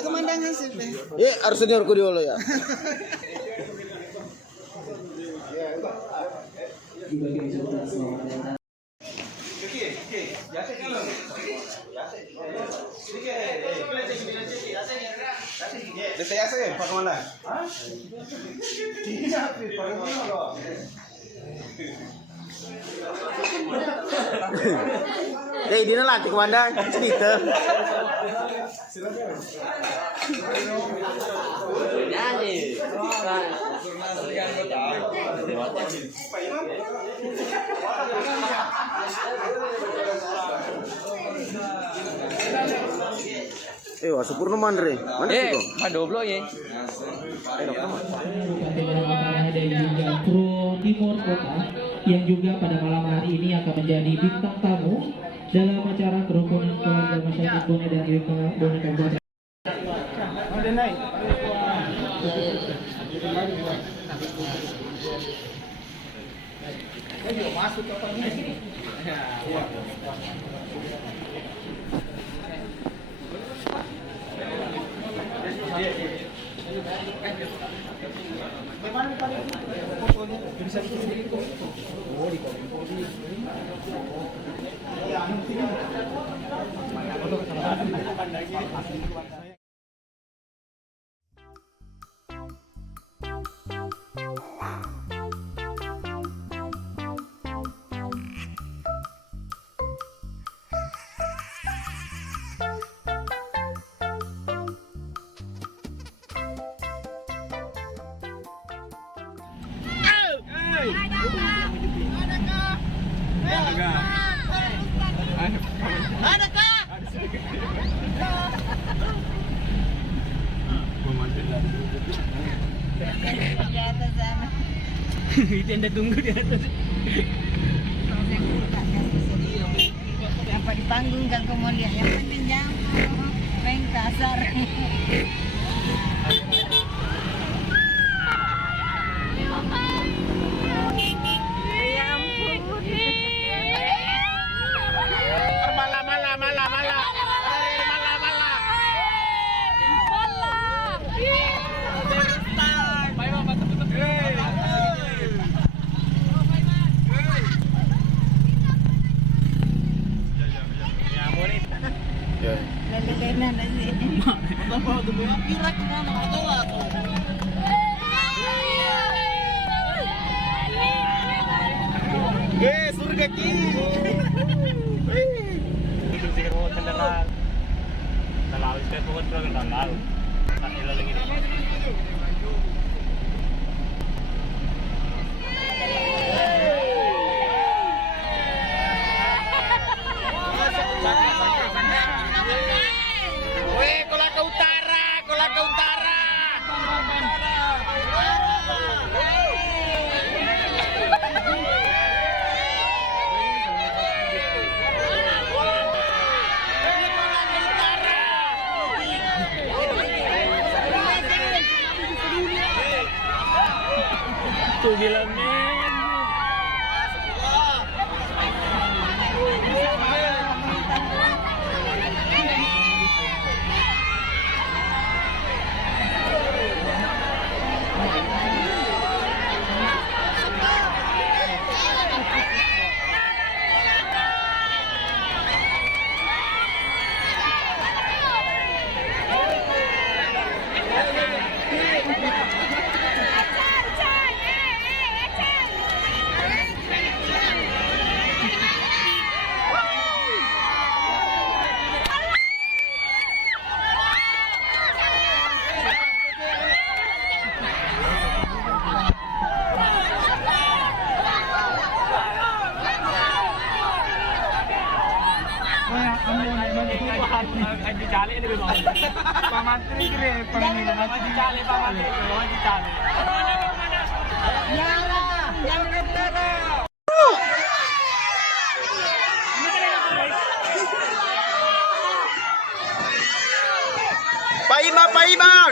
Pemandangan sih, harus seniorku dulu ya. Ini nanti komandan cerita. Wah, Purno Mandre. Mana sih kok? Madoblo ya. Dari Jakpro Timur Kota yang juga pada malam hari ini akan menjadi bintang tamu dalam acara kerukunan keluarga masyarakat Bone dan Bone Kabupaten. Ada naik. Masuk ke sini. Bagaimana paling fotonya bisa sendiri kok? Oh, di kopi. Ya, ini. Foto sama Itu anda tunggu di atas. Apa di panggung kan kamu lihat yang penting jangan main kasar. Surga kiri. Itu sih mau kendaraan. Kalau saya pun kendaraan. Tak ada lagi. Kolaka Utara. Tuh bilangnya. Dicali ini bang. Pamanti ini kira, pamanti dicali pamanti. dicari. Pak Imam, Pak Imam.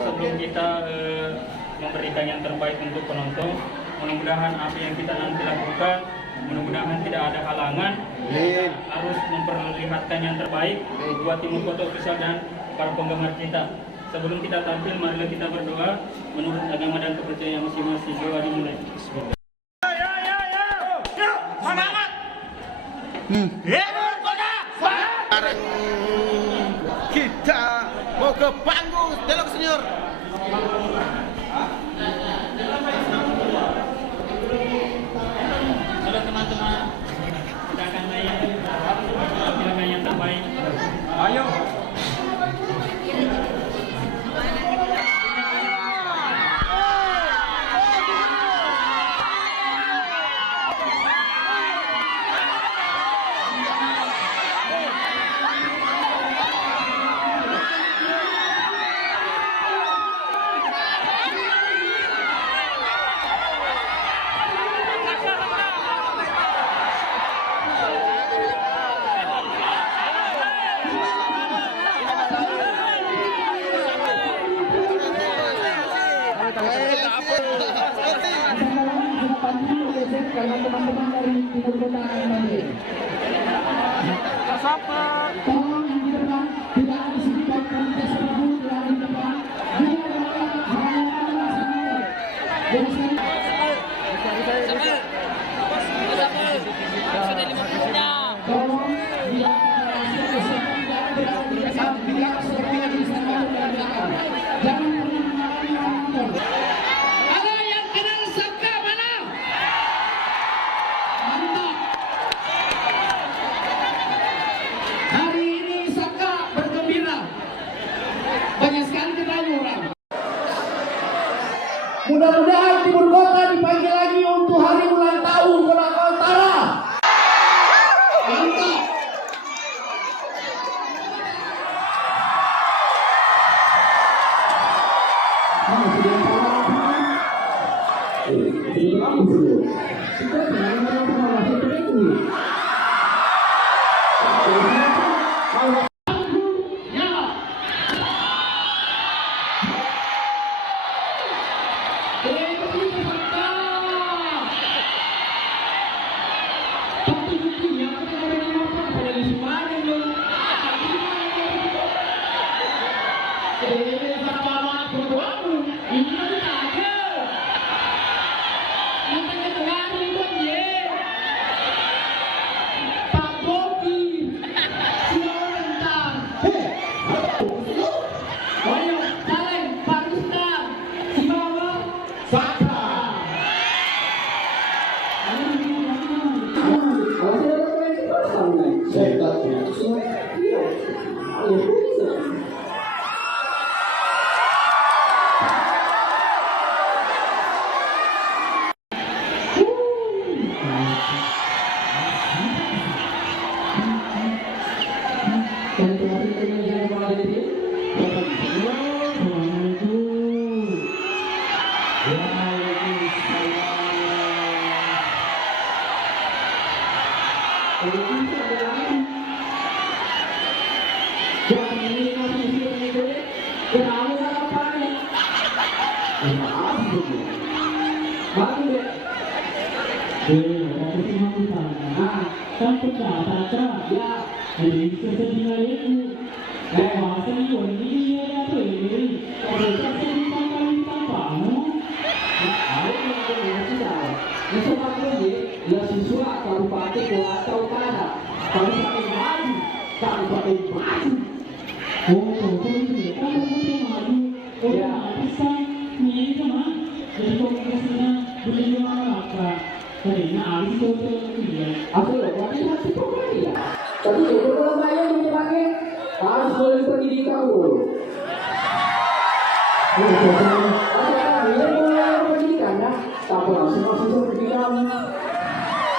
Sebelum kita memberikan yang terbaik untuk penonton, mudah-mudahan apa yang kita nanti lakukan, mudah-mudahan tidak ada halangan. Harus memperlihatkan yang terbaik buat Timur Kota Official dan para penggemar kita. Sebelum kita tampil, marilah kita berdoa menurut agama dan kepercayaan masing-masing. Doa dimulai. Bismillah. Semangat! Sekarang kita mau ke panggung Delok Senior. Halo teman-teman, kita akan tampilkan yang terbaik. Ayo. Karena teman-teman dari Timur Kota akan mandi. Tolong yang di depan tidak disebutkan komunitas tersebut yang di depan. Mudah-mudahan Timur Kota dipanggil lagi untuk hari ulang tahun Kolaka Utara. Mantap. Tapi itu kalau saya yang dipakai harus boleh pendidikan dulu. Pendidikan ya, tak langsung pendidikan.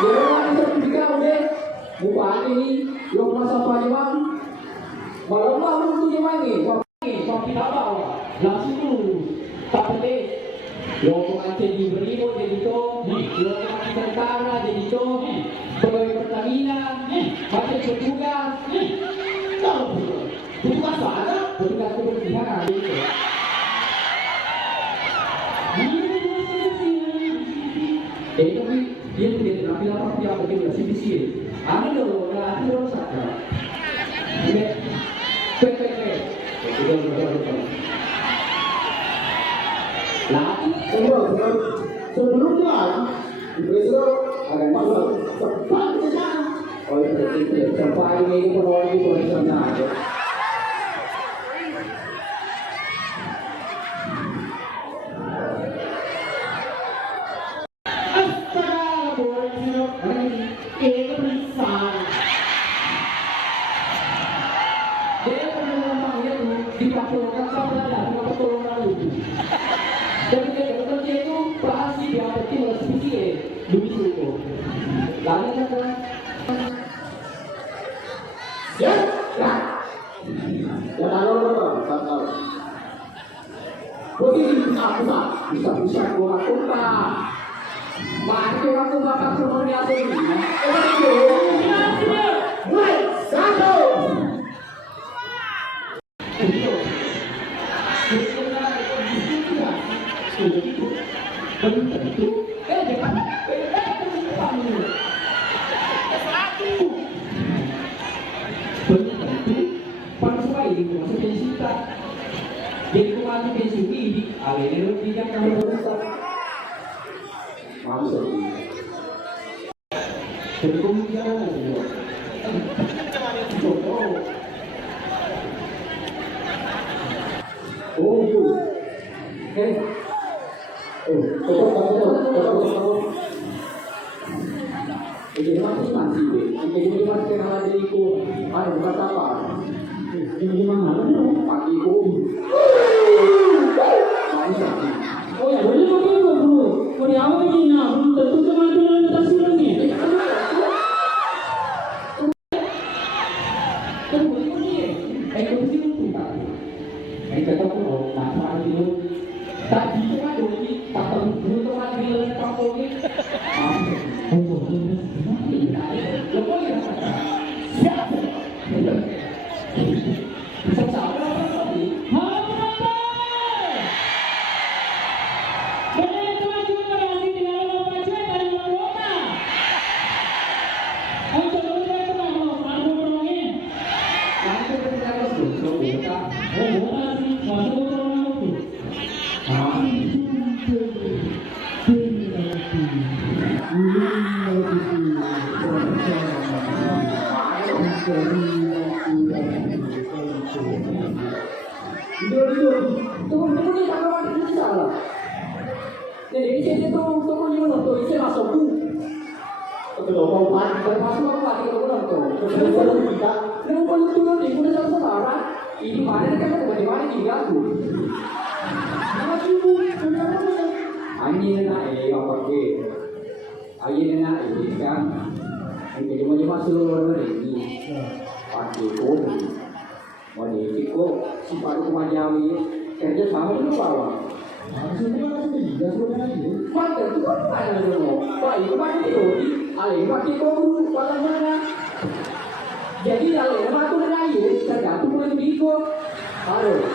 Ya langsung pendidikan deh. Bukan ini, lo masa panjang. Malam malam tu dia main, tapi tak tahu. Langsung tu, tak boleh. Lo pengantin diberi pun jadi tu, lo pengantin tentara jadi tu, pegawai Pertamina, macam petugas. Tahu petugas ada, petugas kebersihan ada itu. Tapi dia tidak terapi apa dia pergi bersih bersih. Ada loh, ada loh saja. Sebelumnya besok akan masuk cepat ke sana. Oh itu cepat ini kalau di sana aja. Bisa gua lakukan. Mati aku bakal semuanya ini. Mulai satu. Jadi kemarin pensiun ini, alih-alih tidak kamu besar. Masuk. Jadi kemudian oh, you. Hey. Jadi masih jadi masih kenal diriku. Ada kata apa? Ini gimana? Pagiku. Oh ya, boleh pakai bro. Kau di awal ini nak belum tentu kemampuan tak sudah ni. Kau boleh ni. Kau mesti minta. Kata kau nak apa ni? Tak bisa ni. Tak tahu belum lagi dalam kampung ni. Oh, lepas ni apa? Siapa? Siapa tadi? Jadi sini tu ni mana tu? Ini masuk tu. Kalau mau masuk apa kita boleh tu. Kalau kita, kalau boleh tu ni boleh sama sama. Ini mana kan di mana tinggal tu. Nama tu Ani nak apa ke? Ayah nak kan. Jadi mau masuk ni. Pakai tu. Mau ni tu simpan rumah jauh kerja sama tu bawa. Mata tu kan mana dulu? Baik mana itu? Alih pakai kau pada mana? Jadi alih mana tu lagi? Kerja tu boleh ikut. Halo,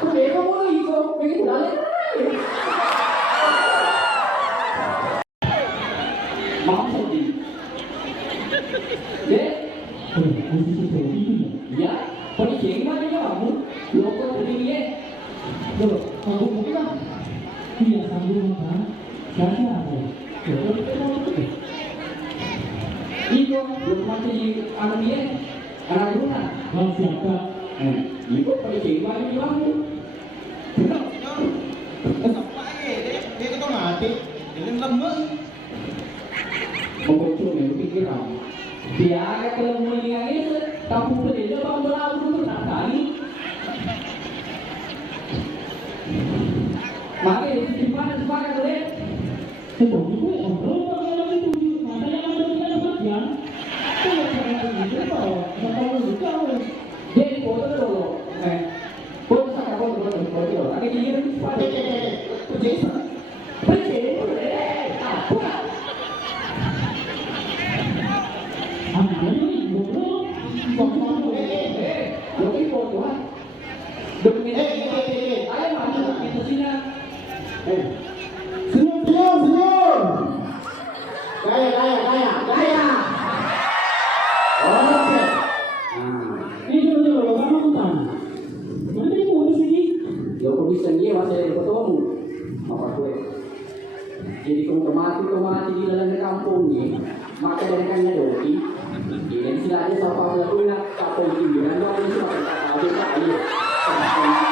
tu mereka boleh ikut. Begitu alih. Mampu di. Ya, pergi mana kamu? dulu kan? Sekarang apa? Itu belum mati anak dia, anak rumah. Bang siapa? Itu polisi lagi di kamu. Dia itu mati. Dia lemes. Pembunuh yang pikiran. Dia ada kelemahan yang itu, kamu berdua bang berlalu dulu nak kali. Makanya di mana sepakat boleh? Sebab itu orang yang lagi tuju, masa yang ada di dalam bagian. Kalau saya begitu, kalau juga, Jadi foto dulu. Foto saya foto. Ada dia pada perjesa. Apa? apa ini? Goblok. Jadi foto ah. Dokumen. Ayo masuk ke sini. Senyum. Gaya. Oke. Ini dulu, kamu hutan. Mana dia mau di sini? Ya kok bisa dia masih ada ketemu. Apa gue? Jadi kamu kemati di dalam kampung ni, maka dari kannya doki. Ini silanya siapa pelakunya tak boleh tinggal. Lalu ini cuma kata-kata aja.